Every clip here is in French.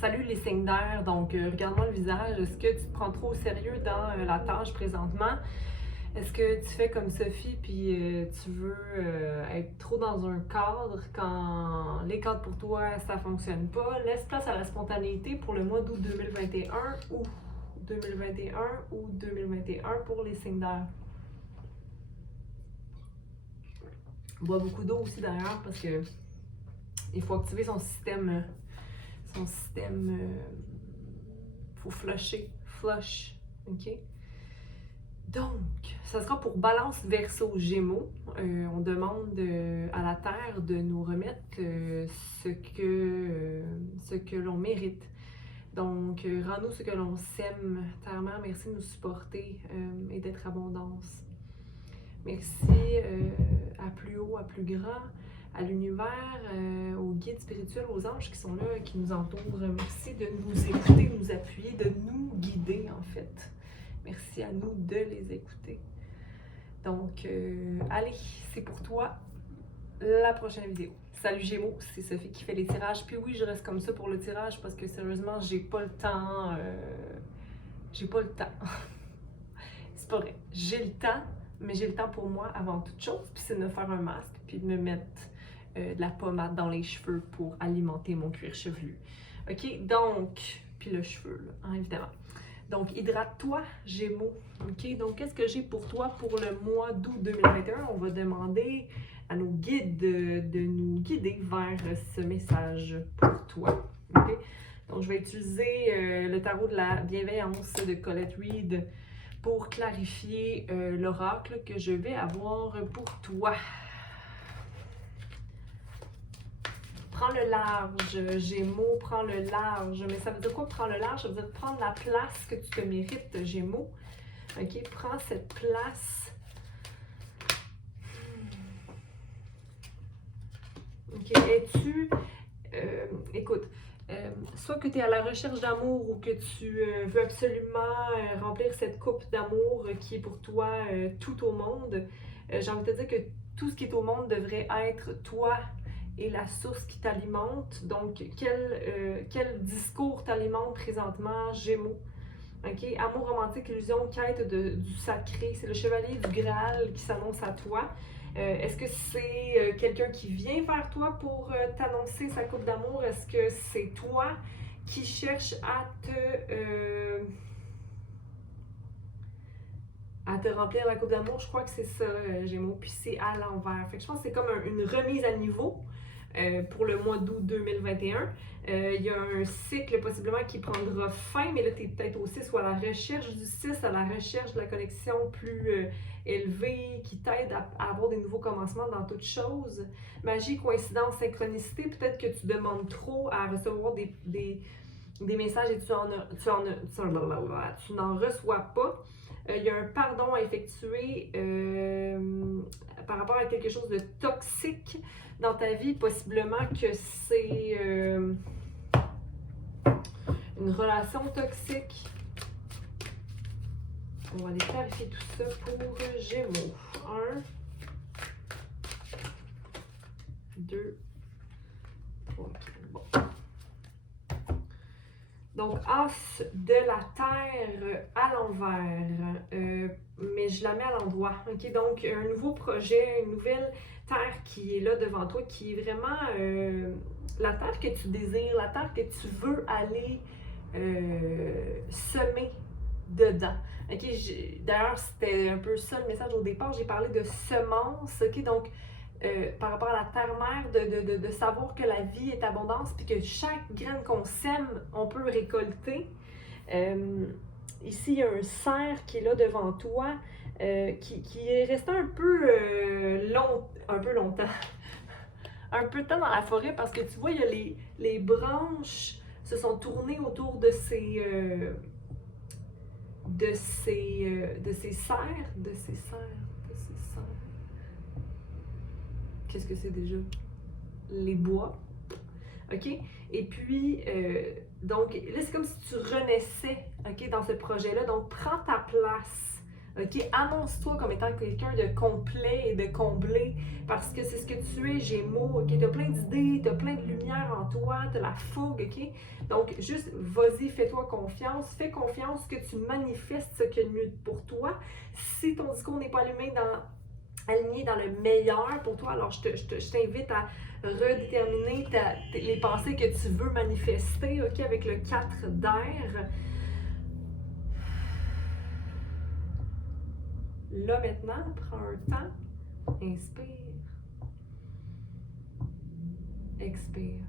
Salut les signes d'air, donc regarde-moi le visage. Est-ce que tu te prends trop au sérieux dans la tâche présentement? Est-ce que tu fais comme Sophie puis tu veux être trop dans un cadre quand les cadres pour toi ça fonctionne pas? Laisse place à la spontanéité pour le mois d'août 2021 ou 2021 ou 2021 pour les signes d'air. Bois beaucoup d'eau aussi d'ailleurs parce que il faut activer son système. Faut flusher. Flush. OK? Donc, ça sera pour Balance Verseau Gémeaux. On demande à la Terre de nous remettre ce que l'on mérite. Donc, rends-nous ce que l'on sème. Terre-mère, merci de nous supporter et d'être abondance. Merci à plus haut, à plus grand, à l'univers, aux guides spirituels, aux anges qui sont là, qui nous entourent. Merci de nous écouter, de nous appuyer, de nous guider en fait. Merci à nous de les écouter. Donc, allez, c'est pour toi la prochaine vidéo. Salut Gémeaux, c'est Sophie qui fait les tirages. Puis oui, je reste comme ça pour le tirage parce que sérieusement, j'ai pas le temps. C'est pas vrai. J'ai le temps, mais j'ai le temps pour moi avant toute chose. Puis c'est de me faire un masque, puis de me mettre de la pommade dans les cheveux pour alimenter mon cuir chevelu. OK? Donc, puis le cheveu, là, hein, évidemment. Donc, hydrate-toi, Gémeaux. OK? Donc, qu'est-ce que j'ai pour toi pour le mois d'août 2021? On va demander à nos guides de nous guider vers ce message pour toi. OK? Donc, je vais utiliser le tarot de la bienveillance de Colette Reed pour clarifier l'oracle que je vais avoir pour toi. Prends le large, Gémeaux, prends le large. Mais ça veut dire quoi prendre le large? Ça veut dire prendre la place que tu te mérites, Gémeaux. OK, prends cette place. OK, es-tu... écoute, soit que tu es à la recherche d'amour ou que tu veux absolument remplir cette coupe d'amour qui est pour toi tout au monde, j'ai envie de te dire que tout ce qui est au monde devrait être toi et la source qui t'alimente. Donc, quel discours t'alimente présentement, Gémeaux? OK? Amour romantique, illusion, quête du sacré. C'est le chevalier du Graal qui s'annonce à toi. Est-ce que c'est quelqu'un qui vient vers toi pour t'annoncer sa coupe d'amour? Est-ce que c'est toi qui cherche à te remplir la coupe d'amour? Je crois que c'est ça, Gémeaux. Puis c'est à l'envers. Fait que je pense que c'est comme une remise à niveau. Pour le mois d'août 2021. Il y a un cycle possiblement qui prendra fin, mais là, tu es peut-être aussi soit à la recherche du 6, à la recherche de la connexion plus élevée, qui t'aide à avoir des nouveaux commencements dans toutes choses. Magie, coïncidence, synchronicité, peut-être que tu demandes trop à recevoir des messages et tu n'en reçois pas. Il y a un pardon à effectuer par rapport à quelque chose de toxique dans ta vie, possiblement que c'est une relation toxique. On va aller clarifier tout ça pour Gémeaux. 1, 2, 3, 4. Bon. Donc, As de la Terre à l'envers, mais je la mets à l'endroit. OK? Donc, un nouveau projet, une nouvelle Terre qui est là devant toi, qui est vraiment la Terre que tu désires, la Terre que tu veux aller semer dedans. OK? D'ailleurs, c'était un peu ça le message au départ. J'ai parlé de semences. OK? Donc, par rapport à la terre-mère, de savoir que la vie est abondance, puis que chaque graine qu'on sème, on peut récolter. Ici, il y a un cerf qui est là devant toi, qui est resté un peu longtemps, un peu de temps dans la forêt, parce que tu vois, il y a les branches se sont tournées autour de ces cerfs. Qu'est-ce que c'est déjà? Les bois. OK? Et puis, donc, là, c'est comme si tu renaissais, OK, dans ce projet-là. Donc, prends ta place. OK? Annonce-toi comme étant quelqu'un de complet et de comblé parce que c'est ce que tu es, Gémeaux, OK? Tu as plein d'idées, tu as plein de lumière en toi, tu as la fougue, OK? Donc, juste, vas-y, fais-toi confiance. Fais confiance que tu manifestes ce qu'il y a de mieux pour toi. Si ton discours n'est pas aligné dans le meilleur pour toi, alors je t'invite à redéterminer les pensées que tu veux manifester, OK? Avec le 4 d'air. Là, maintenant, prends un temps. Inspire. Expire.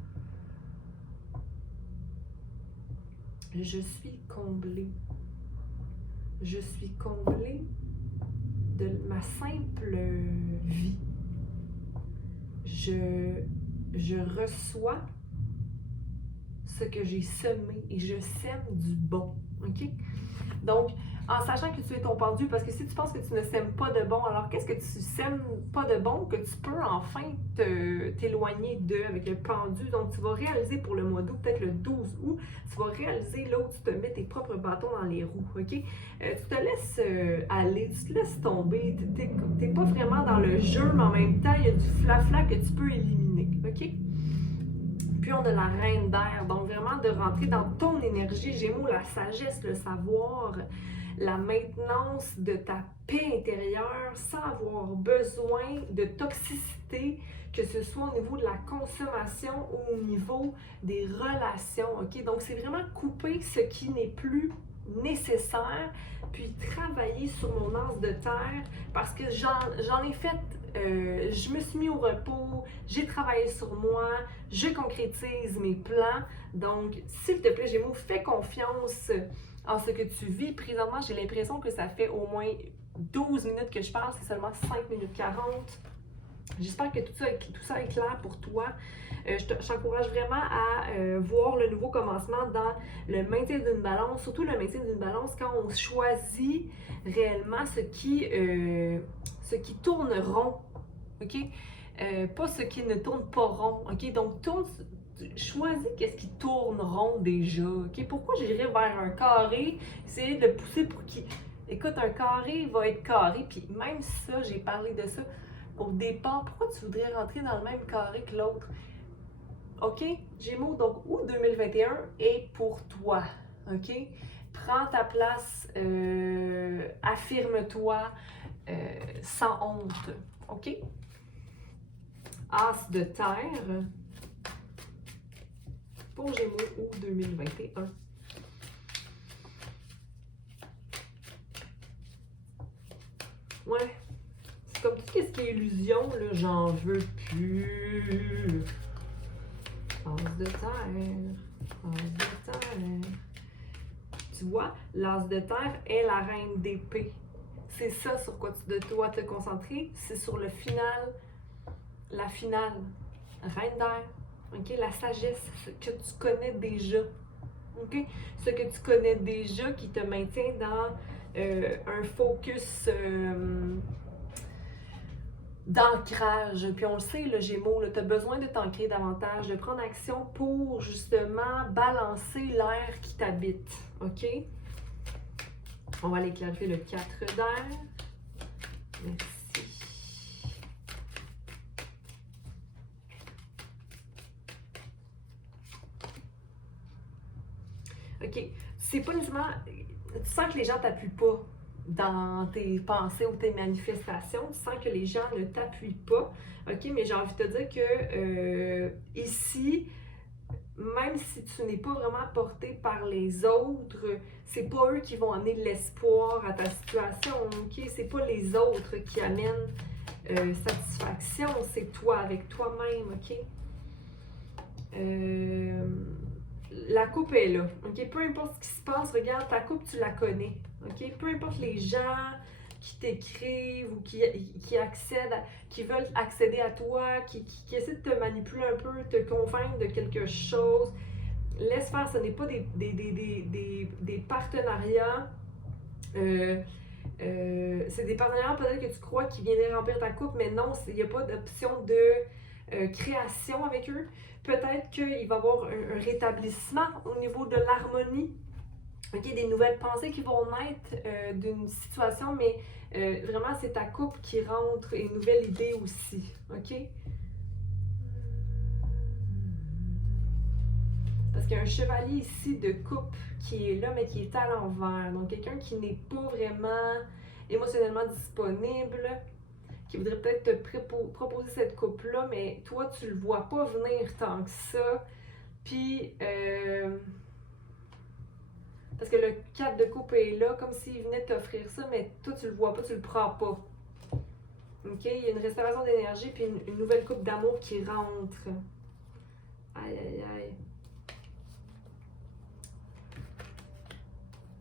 Je suis comblée. Je suis comblée de ma simple vie. Je reçois ce que j'ai semé et je sème du bon. OK? Donc, en sachant que tu es ton pendu, parce que si tu penses que tu ne sèmes pas de bon, alors qu'est-ce que tu sèmes pas de bon que tu peux enfin t'éloigner d'eux avec le pendu? Donc, tu vas réaliser pour le mois d'août, peut-être le 12 août, tu vas réaliser là où tu te mets tes propres bâtons dans les roues, OK? Tu te laisses aller, tu te laisses tomber, t'es pas vraiment dans le jeu, mais en même temps, il y a du flafla que tu peux éliminer, OK? Puis on a la reine d'air, donc vraiment de rentrer dans ton énergie, Gémeaux, la sagesse, le savoir, la maintenance de ta paix intérieure sans avoir besoin de toxicité, que ce soit au niveau de la consommation ou au niveau des relations, OK? Donc c'est vraiment couper ce qui n'est plus nécessaire, puis travailler sur mon anse de terre parce que j'en ai fait, je me suis mis au repos, j'ai travaillé sur moi, je concrétise mes plans. Donc, s'il te plaît, Gémeaux, fais confiance en ce que tu vis. Présentement, j'ai l'impression que ça fait au moins 12 minutes que je parle, c'est seulement 5 minutes 40. J'espère que tout ça est clair pour toi. Je t'encourage vraiment à voir le nouveau commencement dans le maintien d'une balance, surtout le maintien d'une balance quand on choisit réellement ce qui tourne rond, OK? Pas ce qui ne tourne pas rond, OK? Donc, choisis qu'est-ce qui tourne rond déjà, OK? Pourquoi j'irais vers un carré, essayer de le pousser pour qu'il... Écoute, un carré va être carré, puis même ça, j'ai parlé de ça au départ, pourquoi tu voudrais rentrer dans le même carré que l'autre? OK? Gémeaux, donc août 2021 est pour toi. OK? Prends ta place, affirme-toi sans honte. OK? As de terre pour Gémeaux août 2021. Ouais. Comme tout ce qui est illusion, là, j'en veux plus. As de terre. As de terre. Tu vois, l'as de terre est la reine d'épée. C'est ça sur quoi tu dois te concentrer. C'est sur le final. La finale. Reine d'air. OK? La sagesse que tu connais déjà. OK? Ce que tu connais déjà qui te maintient dans un focus... d'ancrage. Puis on le sait, le Gémeaux, tu as besoin de t'ancrer davantage, de prendre action pour justement balancer l'air qui t'habite. OK? On va aller clarifier le 4 d'air. Merci. OK. C'est pas nécessairement... Tu sens que les gens t'appuient pas dans tes pensées ou tes manifestations, tu sens que les gens ne t'appuient pas, OK? Mais j'ai envie de te dire que ici, même si tu n'es pas vraiment porté par les autres, c'est pas eux qui vont amener de l'espoir à ta situation, OK? C'est pas les autres qui amènent satisfaction, c'est toi avec toi-même, OK? La coupe est là, OK? Peu importe ce qui se passe, regarde, ta coupe, tu la connais, OK? Peu importe les gens qui t'écrivent ou qui accèdent, qui veulent accéder à toi, qui essaient de te manipuler un peu, te convaincre de quelque chose, laisse faire, ce n'est pas des partenariats, c'est des partenariats peut-être que tu crois qui viendraient remplir ta coupe, mais non, il n'y a pas d'option de création avec eux. Peut-être qu'il va y avoir un rétablissement au niveau de l'harmonie, OK, des nouvelles pensées qui vont naître d'une situation, mais vraiment, c'est ta coupe qui rentre et une nouvelle idée aussi. OK? Parce qu'il y a un chevalier ici de coupe qui est là, mais qui est à l'envers. Donc, quelqu'un qui n'est pas vraiment émotionnellement disponible, qui voudrait peut-être te proposer cette coupe-là, mais toi, tu le vois pas venir tant que ça. Puis, parce que le 4 de coupe est là, comme s'il venait t'offrir ça, mais toi, tu le vois pas, tu le prends pas. OK? Il y a une restauration d'énergie, puis une nouvelle coupe d'amour qui rentre. Aïe, aïe, aïe.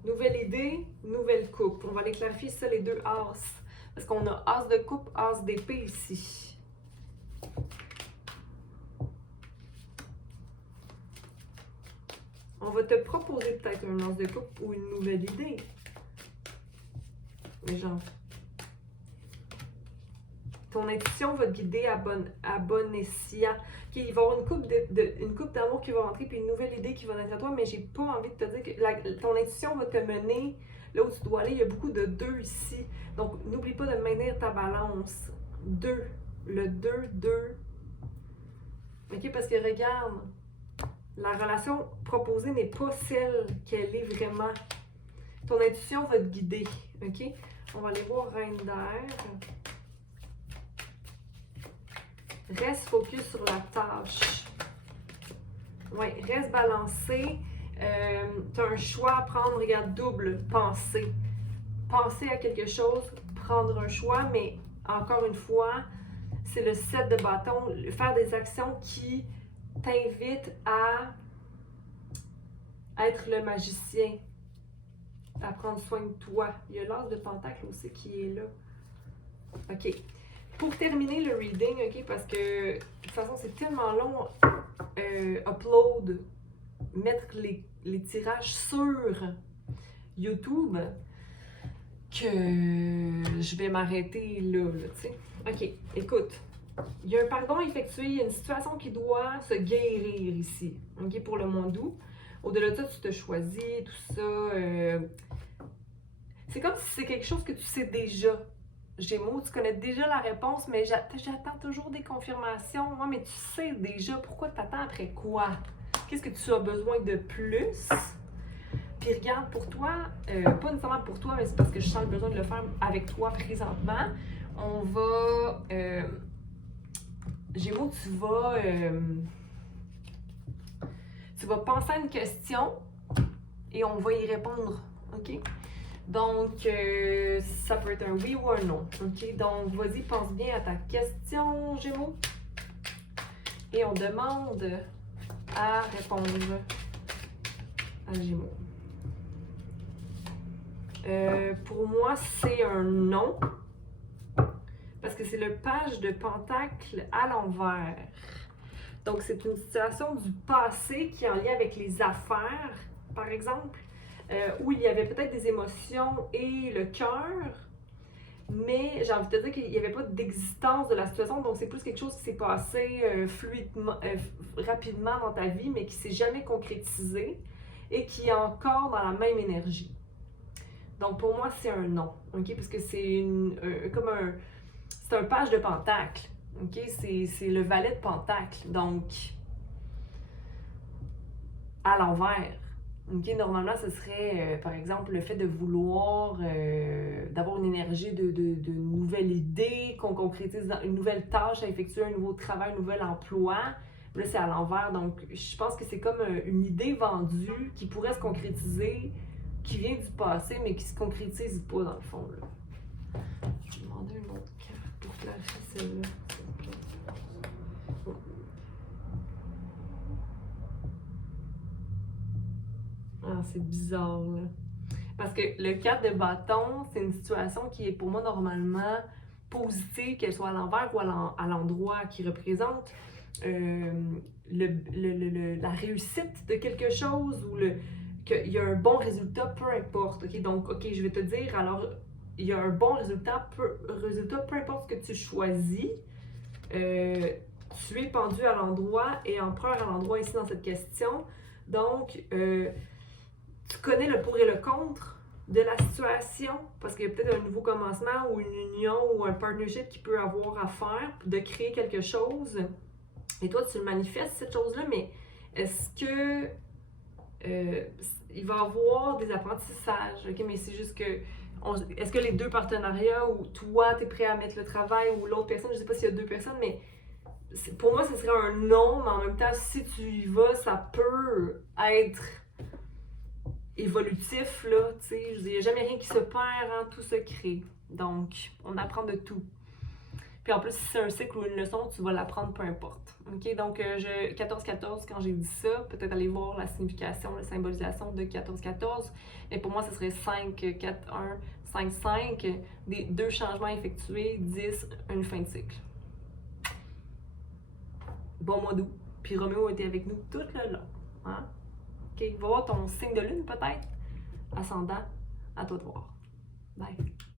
Nouvelle idée, nouvelle coupe. On va aller clarifier ça, les deux as. Parce qu'on a as de coupe, as d'épée ici. On va te proposer peut-être un as de coupe ou une nouvelle idée. Mais genre, ton intuition va te guider à bon escient. Okay, il va y avoir une coupe d'amour qui va rentrer, puis une nouvelle idée qui va naître à toi, mais j'ai pas envie de te dire que ton intuition va te mener là où tu dois aller. Il y a beaucoup de 2 ici. Donc, n'oublie pas de maintenir ta balance. 2. Le 2, 2. OK, parce que regarde, la relation proposée n'est pas celle qu'elle est vraiment. Ton intuition va te guider. OK? On va aller voir Reine d'air. Reste focus sur la tâche. Oui, reste balancé. Tu as un choix à prendre. Regarde, double, penser. Penser à quelque chose, prendre un choix, mais encore une fois, c'est le 7 de bâton. Faire des actions qui t'invitent à être le magicien, à prendre soin de toi. Il y a l'as de pentacle aussi qui est là. OK. Pour terminer le reading, OK, parce que de toute façon, c'est tellement long, upload, mettre les tirages sur YouTube, que je vais m'arrêter là, tu sais. OK, écoute. Il y a un pardon effectué, il y a une situation qui doit se guérir ici, OK, pour le mois d'août. Au-delà de ça, tu te choisis, tout ça. C'est comme si c'est quelque chose que tu sais déjà. Gémeaux, tu connais déjà la réponse, mais j'attends toujours des confirmations. Moi, mais tu sais déjà pourquoi tu attends après quoi? Qu'est-ce que tu as besoin de plus? Puis regarde, pour toi, pas nécessairement pour toi, mais c'est parce que je sens le besoin de le faire avec toi présentement. On va... Gémeaux, tu vas penser à une question et on va y répondre, OK? Donc, ça peut être un oui ou un non, OK? Donc, vas-y, pense bien à ta question, Gémeaux. Et on demande à répondre à Gémeaux. Pour moi, c'est un non. Parce que c'est le page de pentacle à l'envers. Donc, c'est une situation du passé qui est en lien avec les affaires, par exemple, où il y avait peut-être des émotions et le cœur, mais j'ai envie de te dire qu'il n'y avait pas d'existence de la situation, donc c'est plus quelque chose qui s'est passé fluidement, rapidement dans ta vie, mais qui ne s'est jamais concrétisé et qui est encore dans la même énergie. Donc, pour moi, c'est un non, OK? Parce que c'est c'est un page de pentacle. OK? C'est le valet de pentacle. Donc, à l'envers. OK? Normalement, ce serait, par exemple, le fait de vouloir, d'avoir une énergie de nouvelles idées, qu'on concrétise dans une nouvelle tâche à effectuer, un nouveau travail, un nouvel emploi. Là, c'est à l'envers. Donc, je pense que c'est comme une idée vendue qui pourrait se concrétiser, qui vient du passé, mais qui se concrétise pas, dans le fond. Là. Je vais demander une autre carte pour clarifier celle-là. Ah, c'est bizarre, là. Parce que le 4 de bâton, c'est une situation qui est pour moi normalement positive, qu'elle soit à l'envers ou à l'endroit, qui représente la réussite de quelque chose ou qu'il y a un bon résultat, peu importe. Okay? Donc, OK, je vais te dire, alors, il y a un bon résultat, peu importe ce que tu choisis. Tu es pendu à l'endroit et empereur à l'endroit ici dans cette question. Donc, tu connais le pour et le contre de la situation, parce qu'il y a peut-être un nouveau commencement ou une union ou un partnership qui peut avoir à faire de créer quelque chose. Et toi, tu le manifestes, cette chose-là, mais est-ce que il va y avoir des apprentissages, ok? Mais c'est juste que est-ce que les deux partenariats où toi, tu es prêt à mettre le travail ou l'autre personne, je sais pas s'il y a deux personnes, mais pour moi, ce serait un non, mais en même temps, si tu y vas, ça peut être évolutif, là, tu sais. Il n'y a jamais rien qui se perd, hein, tout se crée. Donc, on apprend de tout. Puis en plus, si c'est un cycle ou une leçon, tu vas l'apprendre peu importe. OK? Donc, 14-14, quand j'ai dit ça, peut-être aller voir la signification, la symbolisation de 14-14. Mais pour moi, ce serait 5-4-1, 5-5, des deux changements effectués, 10, une fin de cycle. Bon mois d'août. Puis Roméo était avec nous tout le long. Hein? OK? Va voir ton signe de lune, peut-être. Ascendant, à toi de voir. Bye.